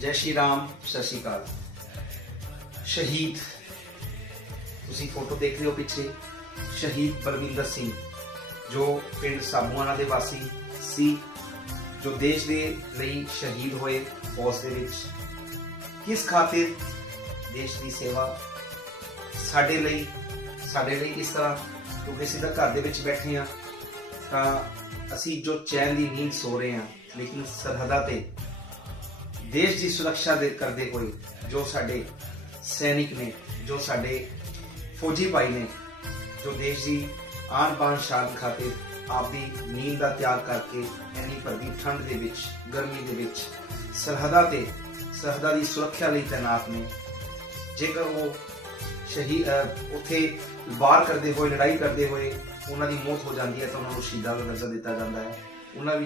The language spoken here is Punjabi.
ਜੈ ਸ਼੍ਰੀ ਰਾਮ, ਸਤਿ ਸ਼੍ਰੀ ਅਕਾਲ। ਸ਼ਹੀਦ, ਤੁਸੀਂ ਫੋਟੋ ਦੇਖ ਰਹੇ ਹੋ ਪਿੱਛੇ, ਸ਼ਹੀਦ ਬਲਵਿੰਦਰ ਸਿੰਘ, ਜੋ ਪਿੰਡ ਸਾਬੂਆਣਾ ਦੇ ਵਾਸੀ ਸੀ, ਜੋ ਦੇਸ਼ ਦੇ ਲਈ ਸ਼ਹੀਦ ਹੋਏ, ਫੌਜ ਦੇ ਵਿੱਚ। ਕਿਸ ਖਾਤਰ ਦੇਸ਼ ਦੀ ਸੇਵਾ ਸਾਡੇ ਲਈ ਸਾਡੇ ਲਈ ਇਸ ਤਰ੍ਹਾਂ ਕਿਉਂਕਿ ਅਸੀਂ ਤਾਂ ਘਰ ਦੇ ਵਿੱਚ ਬੈਠੇ ਆ ਤਾਂ ਅਸੀਂ ਜੋ ਚੈਨ ਦੀ ਨੀਂਦ ਸੋ ਰਹੇ ਹਾਂ, ਲੇਕਿਨ ਸਰਹੱਦਾਂ ਤੇ ਦੇਸ਼ ਦੀ ਸੁਰੱਖਿਆ ਦੇ ਕਰਦੇ ਹੋਏ ਜੋ ਸਾਡੇ ਸੈਨਿਕ ਨੇ ਜੋ ਸਾਡੇ ਫੌਜੀ ਭਾਈ ਨੇ ਜੋ ਦੇਸ਼ ਦੀ ਆਨ ਬਾਨ ਸ਼ਾਨ ਖਾਤੇ ਆਪਦੀ ਨੀਂਦ ਦਾ ਤਿਆਗ ਕਰਕੇ ਇੰਨੀ ਭਰਦੀ ਠੰਡ ਦੇ ਵਿੱਚ ਗਰਮੀ ਦੇ ਵਿੱਚ ਸਰਹੱਦਾਂ ਤੇ ਸਰਹੱਦਾਂ ਦੀ ਸੁਰੱਖਿਆ ਲਈ ਤਾਇਨਾਤ ਨੇ। ਜੇਕਰ ਉਹ ਸ਼ਹੀਦ ਅਹ, ਉੱਥੇ ਵਾਰ ਕਰਦੇ ਹੋਏ ਲੜਾਈ ਕਰਦੇ ਹੋਏ ਉਹਨਾਂ ਦੀ ਮੌਤ ਹੋ ਜਾਂਦੀ ਹੈ ਤਾਂ ਉਹਨਾਂ ਨੂੰ ਸ਼ਹੀਦਾਂ ਦਾ ਦਰਜਾ ਦਿੱਤਾ ਜਾਂਦਾ ਹੈ। ਉਹਨਾਂ ਵਿੱਚ